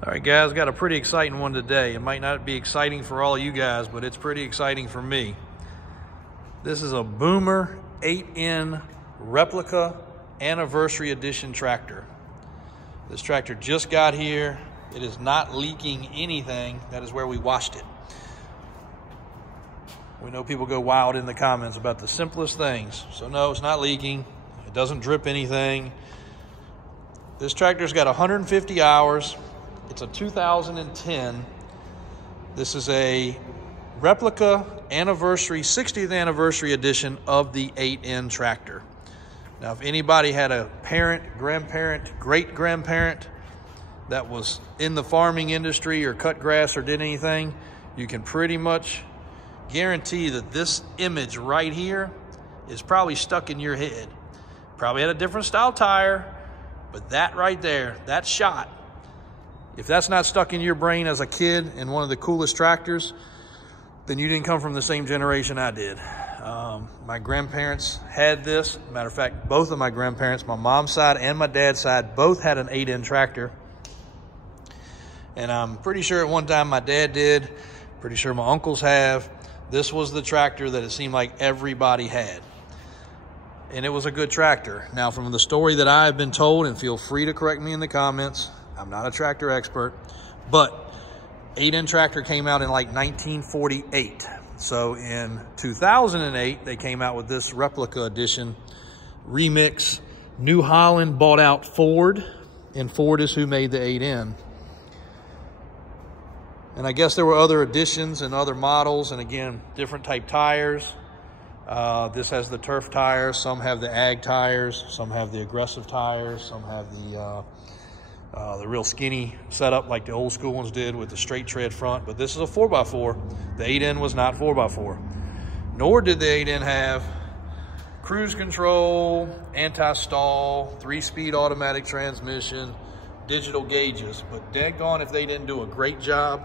All right, guys, got a pretty exciting one today. It might not be exciting for all you guys, but it's pretty exciting for me. This is a Boomer 8N replica anniversary edition tractor. This tractor just got here. It is not leaking anything. That is where we washed it. We know people go wild in the comments about the simplest things. So no, it's not leaking. It doesn't drip anything. This tractor's got 150 hours. It's a 2010. This is a replica anniversary, 60th anniversary edition of the 8N tractor. Now, if anybody had a parent, grandparent, great-grandparent that was in the farming industry or cut grass or did anything, you can pretty much guarantee that this image right here is probably stuck in your head. Probably had a different style tire, but that right there, that shot, if that's not stuck in your brain as a kid in one of the coolest tractors, then you didn't come from the same generation I did. My grandparents had this. Matter of fact, both of my grandparents, my mom's side and my dad's side, both had an 8N tractor. And I'm pretty sure at one time my dad did, pretty sure my uncles have. This was the tractor that it seemed like everybody had. And it was a good tractor. Now, from the story that I've been told, and feel free to correct me in the comments, I'm not a tractor expert, but 8N tractor came out in like 1948. So in 2008, they came out with this replica edition remix. New Holland bought out Ford, and Ford is who made the 8N. And I guess there were other editions and other models, and again, different type tires. This has the turf tires, some have the ag tires, some have the aggressive tires, some have the real skinny setup like the old school ones did with the straight tread front. But this is a 4x4. The 8N was not 4x4. Nor did the 8N have cruise control, anti-stall, 3-speed automatic transmission, digital gauges. But daggone if they didn't do a great job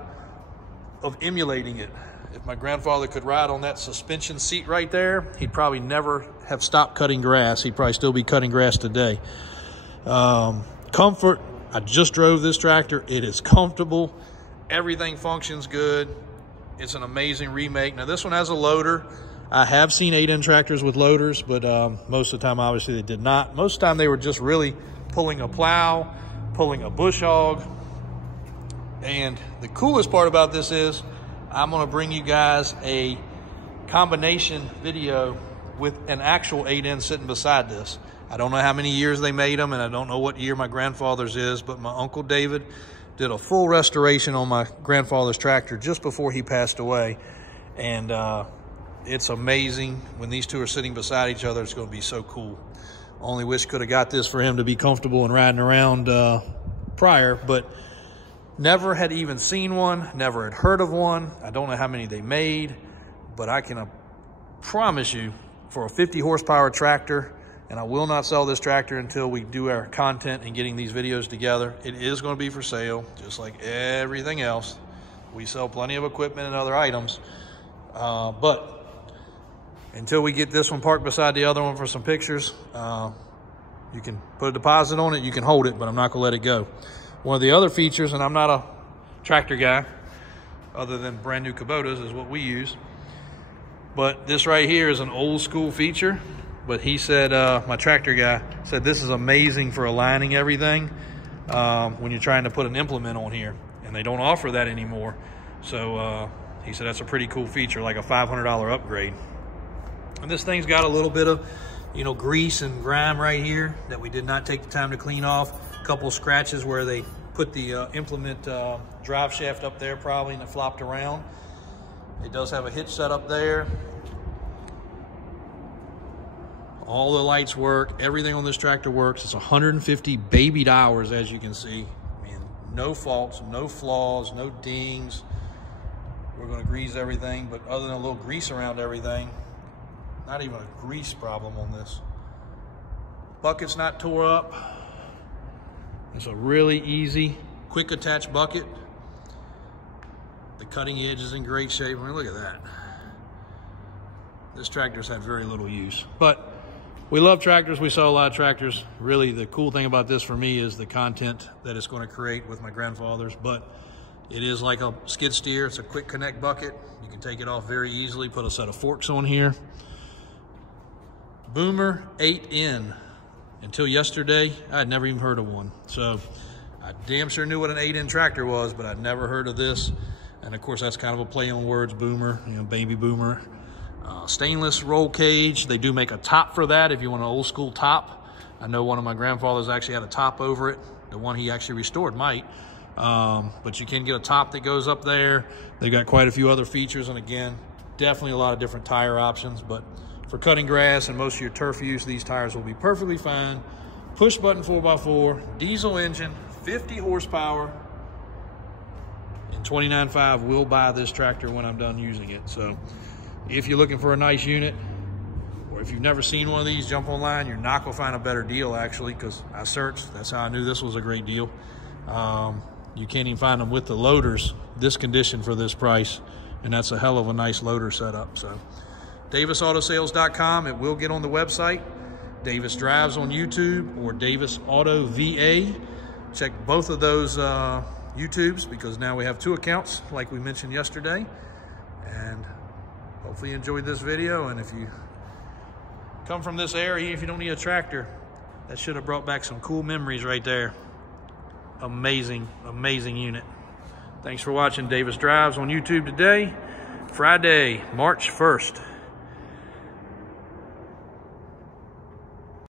of emulating it. If my grandfather could ride on that suspension seat right there, he'd probably never have stopped cutting grass. He'd probably still be cutting grass today. Comfort. I just drove this tractor. It is comfortable. Everything functions good. It's an amazing remake. Now, this one has a loader. I have seen 8N tractors with loaders, but most of the time, obviously, they did not. Most of the time, they were just really pulling a plow, pulling a bush hog. And the coolest part about this is I'm going to bring you guys a combination video with an actual 8N sitting beside this. I don't know how many years they made them, and I don't know what year my grandfather's is, but my Uncle David did a full restoration on my grandfather's tractor just before he passed away. And it's amazing. When these two are sitting beside each other, it's going to be so cool. Only wish could have got this for him to be comfortable and riding around prior, but never had even seen one, never had heard of one. I don't know how many they made, but I can promise you, for a 50 horsepower tractor, and I will not sell this tractor until we do our content and getting these videos together. It is going to be for sale, just like everything else. We sell plenty of equipment and other items. But until we get this one parked beside the other one for some pictures, you can put a deposit on it, you can hold it, but I'm not going to let it go. One of the other features, and I'm not a tractor guy, other than brand new Kubotas is what we use, but this right here is an old school feature. But he said, my tractor guy said, this is amazing for aligning everything when you're trying to put an implement on here. And they don't offer that anymore. So he said that's a pretty cool feature, like a $500 upgrade. And this thing's got a little bit of, you know, grease and grime right here that we did not take the time to clean off. A couple of scratches where they put the implement drive shaft up there probably, and it flopped around. It does have a hitch set up there. All the lights work. Everything on this tractor works. It's 150 babied hours, as you can see. I mean, no faults, no flaws, no dings. We're going to grease everything, but other than a little grease around everything, not even a grease problem on this. Bucket's not tore up. It's a really easy, quick attach bucket. The cutting edge is in great shape. I mean, look at that. This tractor's had very little use, but we love tractors. We sell a lot of tractors. Really, the cool thing about this for me is the content that it's going to create with my grandfathers. But it is like a skid steer. It's a quick connect bucket. You can take it off very easily. Put a set of forks on here. Boomer 8N. Until yesterday, I had never even heard of one. So I damn sure knew what an 8N tractor was, but I'd never heard of this. And of course, that's kind of a play on words, boomer, you know, baby boomer. Stainless roll cage. They do make a top for that if you want an old school top. I know one of my grandfathers actually had a top over it. The one he actually restored might. But you can get a top that goes up there. They've got quite a few other features. And again, definitely a lot of different tire options. But for cutting grass and most of your turf use, these tires will be perfectly fine. Push button 4x4, diesel engine, 50 horsepower, and $29,500. Will buy this tractor when I'm done using it. So if you're looking for a nice unit, or if you've never seen one of these, jump online. You're not gonna find a better deal, actually, because I searched. That's how I knew this was a great deal. You can't even find them with the loaders, this condition for this price, and that's a hell of a nice loader setup. So DavisAutoSales.com. It will get on the website. Davis Drives on YouTube or Davis Auto VA. Check both of those YouTubes, because now we have 2 accounts like we mentioned yesterday. And hopefully you enjoyed this video. And if you come from this area, if you don't need a tractor, that should have brought back some cool memories right there. Amazing, amazing unit. Thanks for watching Davis Drives on YouTube today, Friday, March 1st.